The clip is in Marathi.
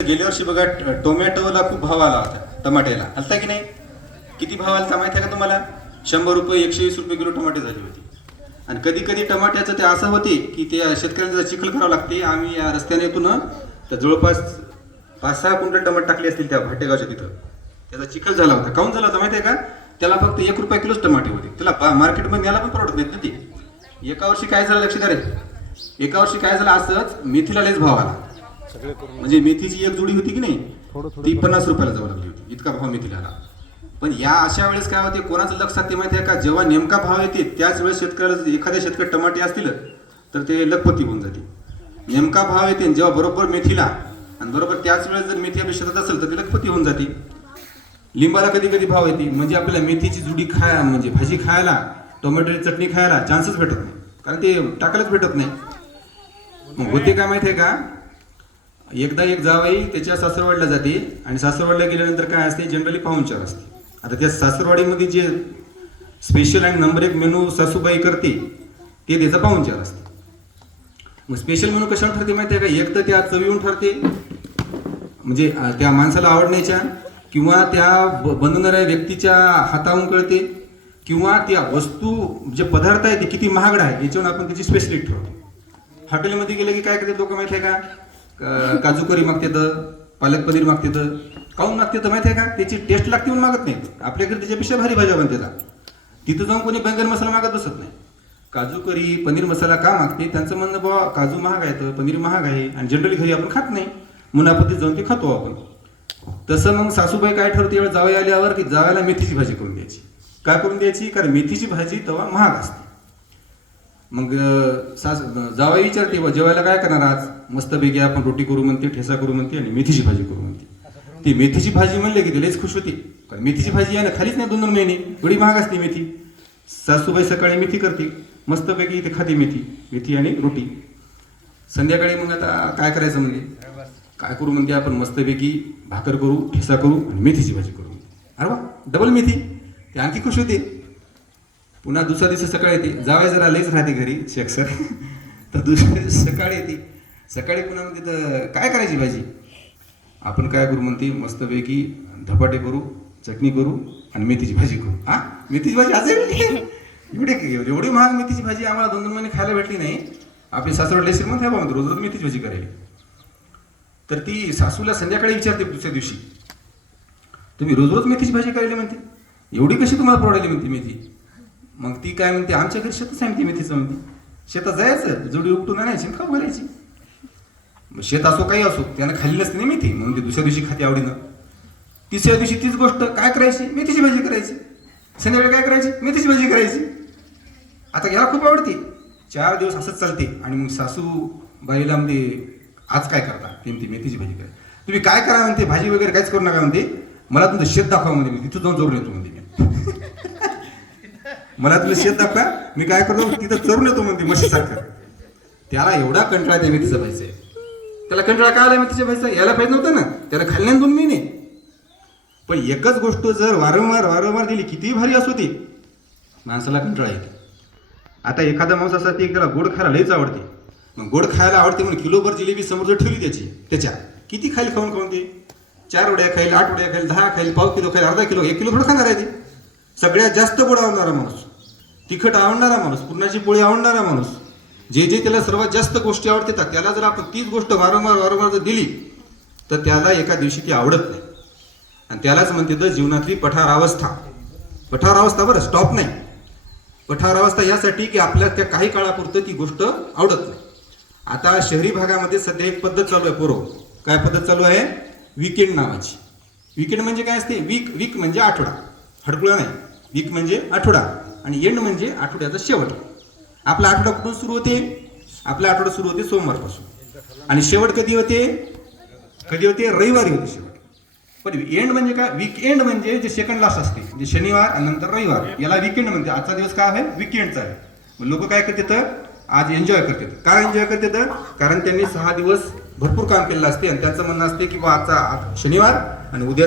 गेल्या वर्षी बघा टोमॅटोला खूप भाव आला होता टमाट्याला. आलता की नाही? किती भाव आला माहिती आहे का तुम्हाला? शंभर रुपये एकशे वीस रुपये किलो टमाटे झाली होती. आणि कधी कधी टमाट्याचं ते असं होते की ते शेतकऱ्यांना चिखल करावं लागते. आम्ही या रस्त्याने येतो ना तर जवळपास पाच सहा क्विंटल टमाटे टाकले असतील त्या भाटेगावच्या तिथं. त्याचा चिखल झाला होता. काऊन झाला होता माहिती आहे का? त्याला फक्त एक रुपया किलोच टमाटे होते. त्याला मार्केटमध्ये न्यायला पण परवडत नाहीत ना ते. एका वर्षी काय झालं लक्ष द्या एका वर्षी काय झालं असंच मेथीला लयच भाव आला. म्हणजे मेथीची एक जोडी होती की नाही? ती पन्नास रुपयाला जाऊ लागली होती. इतका भाव मेथीला आला. पण या अशा वेळेस काय होते कोणाचं लक्षात ते माहिती आहे का? जेव्हा नेमका भाव येते त्याच वेळेस शेतकऱ्याला एखाद्या शेतकरी टमाटे असतील तर ते लखपती होऊन जाते नेमका भाव येते जेव्हा बरोबर मेथीला आणि बरोबर त्याच वेळेस जर मेथी आपल्या शेतात असेल तर ती लखपती होऊन जाते. लिंबाला कधी कधी भाव येते. म्हणजे आपल्याला मेथीची जुडी खाया म्हणजे भाजी खायला टोमॅटोची चटणी खायला चान्सच भेटत नाही. कारण ते टाकायलाच भेटत नाही. मग होते काय माहिती आहे का? एकदा एक जावाई त्याच्या सासरवाडीला जाते आणि सासरवाडीला गेल्यानंतर काय असते? जनरली पाहुणचार असते. आता त्या सासरवाडीमध्ये जे स्पेशल आणि नंबर एक मेनू सासूबाई करते ते त्याचा पाहुणचार असते. मग स्पेशल मेनू कशावर ठरते माहिती आहे का? एक तर त्या चवीहून ठरते म्हणजे त्या माणसाला आवडण्याच्या किंवा त्या ब- बनवणाऱ्या व्यक्तीच्या हाताहून कळते किंवा त्या वस्तू जे पदार्थ आहे ते किती महागडा आहे याच्यावर आपण त्याची स्पेशलिटी ठरवतो. हॉटेलमध्ये गेलं की काय करते लोक माहिती आहे का? काजू करी मागते तर पालक पनीर मागते तर काऊन मागते तर माहिती आहे का? त्याची टेस्ट लागते म्हणून मागत नाही. आपल्याकडे त्याच्यापेक्षा भारी भाज्या बनते त्या. तिथं जाऊन कोणी बैंगन मसाला मागत बसत नाही. काजू करी पनीर मसाला का मागते? त्यांचं म्हणणं बाबा काजू महाग आहे तर पनीर महाग आहे आणि जनरली घरी आपण खात नाही. मुनापतीत जाऊन ते खातो आपण. तसं मग सासूबाई काय ठरवते? वेळ जावई आल्यावर की जावयाला मेथीची भाजी करून द्यायची. काय करून द्यायची? कारण मेथीची भाजी तेव्हा महाग असते. मग सास जावई विचारते "बा, जेवायला काय करणार आज? मस्तपैकी आपण रोटी करू म्हणते ठेसा करू म्हणते आणि मेथीची भाजी करू म्हणते. ती मेथीची भाजी म्हणले की ते लयच खुश होती. कारण मेथीची भाजी आहे ना खालीच नाही दोन दोन महिने. एवढी महाग असते मेथी. सासूबाई सकाळी मेथी करते. मस्तपैकी ते खाते मेथी. मेथी आणि रोटी. संध्याकाळी मग आता काय करायचं म्हणजे काय करू म्हणते आपण? मस्तपैकी भाकर करू ठेसा करू आणि मेथीची भाजी करू अरे वा डबल मेथी. ते आणखी खुश होते. पुन्हा दुसऱ्या दिवशी सकाळी येते. जावया जरा लईच राहते घरी शेक्सर तर दुसऱ्या दिवशी सकाळी येते. सकाळी पुन्हा म्हणते तर काय करायची भाजी? आपण काय करू? म्हणते मस्तपैकी धपाटे करू चटणी करू आणि मेथीची भाजी करू. हा मेथीची भाजी आज एवढे एवढी महाग मेथीची भाजी आम्हाला दोन दोन महिने खायला भेटली नाही. आपली सासरवाडले मग ह्या बाबा रोज रोज मेथीची भाजी करायची तर ती सासूला संध्याकाळी विचारते दुसऱ्या दिवशी तुम्ही रोज रोज मेथीची भाजी करायला म्हणते? एवढी कशी तुम्हाला परवडायली म्हणते मेथी? मग ती काय म्हणते आमच्या घरी शेतच आहे मेथीचं? म्हणते. शेतात जायचं? जोडी उपटून आणायची आणि खाऊ घालायची. मग शेत असो काही असो त्यानं खाल्ली नसते नाही मेथी. म्हणून ते दुसऱ्या दिवशी खाते आवडीनं. तिसऱ्या दिवशी तीच गोष्ट काय करायची? मेथीची भाजी करायची. संध्याकाळी काय करायची? मेथीची भाजी करायची. आता याला खूप आवडते. चार दिवस असंच चालते. आणि मग सासू बाईला म्हणते आज काय करता? ते म्हणते मेथीची भाजी करा तुम्ही काय करा? म्हणते भाजी वगैरे काहीच करू नका. म्हणते मला तुमचं शेत दाखवा. म्हणते मी तिथं जाऊन जोडून येतो. म्हणते मी. मला तुला शेत दाखवा. मी काय करतो? तिथं चरून येतो म्हणते म्हशीसारखं. त्याला एवढा कंटाळा त्या मेथीचा भाईचा आहे त्याला कंटाळा काय आला तिच्या भाईचा यायला पाहिजे नव्हतं ना. त्याला खाल्ल्याने दोन महिने. पण एकच गोष्ट जर वारंवार वारंवार दिली कितीही भारी असू ती माणसाला कंटाळा येते. आता एखादा माणूस असा की त्याला गोड खायला लईच आवडते. मग गोड खायला आवडते म्हणून किलोभर जिलेबी समोर जर ठेवली त्याची त्याच्या. किती खाईल खाऊन खाऊन ते? चार वड्या खाईल आठ वड्या खाईल दहा खाईल पाव किलो खाईल अर्धा किलो एक किलो थोडं खाणार आहे ते. सगळ्यात जास्त गोड आवडणारा माणूस. तिखट आवडणारा माणूस पुरणाची पोळी आवडणारा माणूस जे जे त्याला सर्वात जास्त गोष्टी आवडतात त्याला जर आपण तीच गोष्ट वारंवार वारंवार जर दिली तर त्याला एका दिवशी ती आवडत नाही. आणि त्यालाच म्हणते तर जीवनातली पठार अवस्था पठार अवस्था बरं स्टॉप नाही. पठार अवस्था यासाठी की आपल्या त्या काही काळापुरतं ती गोष्ट आवडत नाही. आता शहरी भागामध्ये सध्या एक पद्धत चालू आहे पोरो काय पद्धत चालू आहे? विकेंड नावाची. विकेंड म्हणजे काय असते? वीक वीक म्हणजे आठवडा. हडकुळा नाही. वीक म्हणजे आठवडा आणि एंड म्हणजे आठवड्याचा शेवट. आपला आठवडा कुठून सुरू होते? आपला आठवडा सुरू होते सोमवारपासून. आणि शेवट कधी होते? कधी होते? रविवारी होते शेवट. पण एंड म्हणजे काय? वीकेंड म्हणजे जे सेकंड लास्ट असते म्हणजे शनिवार आणि नंतर रविवार. याला विकेंड म्हणते आजचा दिवस काय आहे? विकेंडचा आहे. लोक काय करते तर आज एन्जॉय करतात. काय एन्जॉय करते तर कारण त्यांनी सहा दिवस भरपूर काम केलेलं असते. आणि त्यांचं म्हणणं असते की बा आजचा आज शनिवार आणि उद्या